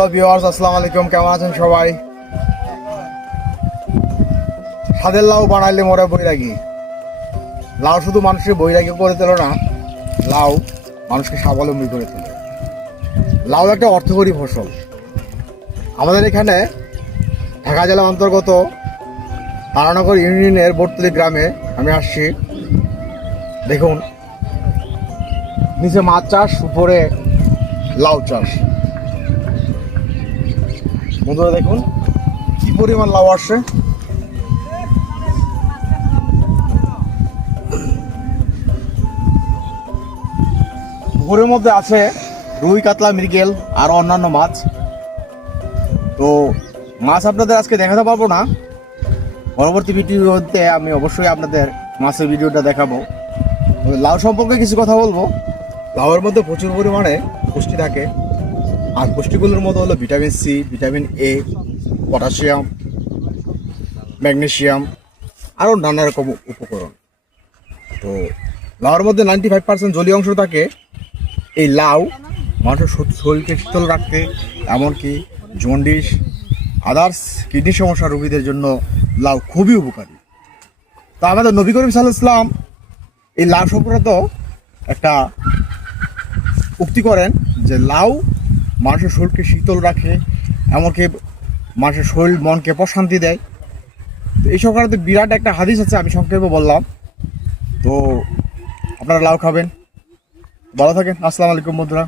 Hello viewers, আসসালামু আলাইকুম। কেমন আছেন সবাই? স্বাদের লাউ বানাইলে মরে বৈরাগী। লাউ শুধু মানুষকে বৈরাগী করে তোলে না, লাউ মানুষকে স্বাবলম্বী করে তোলে। লাউ একটা অর্থকরী ফসল। আমাদের এখানে ঢাকা জেলার অন্তর্গত তারানগর ইউনিয়নের বটতলী গ্রামে আমি আসছি। দেখুন, নিচে মাছ চাষ, উপরে লাউ চাষ। বন্ধুরা দেখুন কি পরিমাণ লাউ আসছে। পুকুরের মধ্যে আছে রুই, কাতলা, মৃগেল আর অন্যান্য মাছ। তো মাছ আপনাদের আজকে দেখাতে পারবো না, পরবর্তী ভিডিওতে আমি অবশ্যই আপনাদের মাছের ভিডিওটা দেখাবো। লাউ সম্পর্কে কিছু কথা বলবো। লাউয়ের মধ্যে প্রচুর পরিমাণে পুষ্টি থাকে, আর পুষ্টিগুলোর মধ্যে হলো vitamin C, vitamin A, potassium, magnesium, আরও নানা রকম উপকরণ। তো লাউয়ের মধ্যে 95% জলীয় অংশ থাকে। এই লাউ মানুষের শরীরকে শীতল রাখতে, এমনকি জন্ডিস, আদার্স কিডনি সমস্যা রোগীদের জন্য লাউ খুবই উপকারী। তো আমাদের নবী করিম সাল্লাল্লাহু আলাইহি ওয়াসাল্লাম এই লাউ সংক্রান্ত একটা উক্তি করেন যে লাউ মানুষের শরীরকে শীতল রাখে, এমনকি মানুষের শরীর মনকে প্রশান্তি দেয়। তো এই সংক্রান্ত বিরাট একটা হাদিস আছে, আমি সংক্ষেপে বললাম। তো আপনারা লাউ খাবেন, ভালো থাকেন। আসসালামু আলাইকুম বন্ধুরা।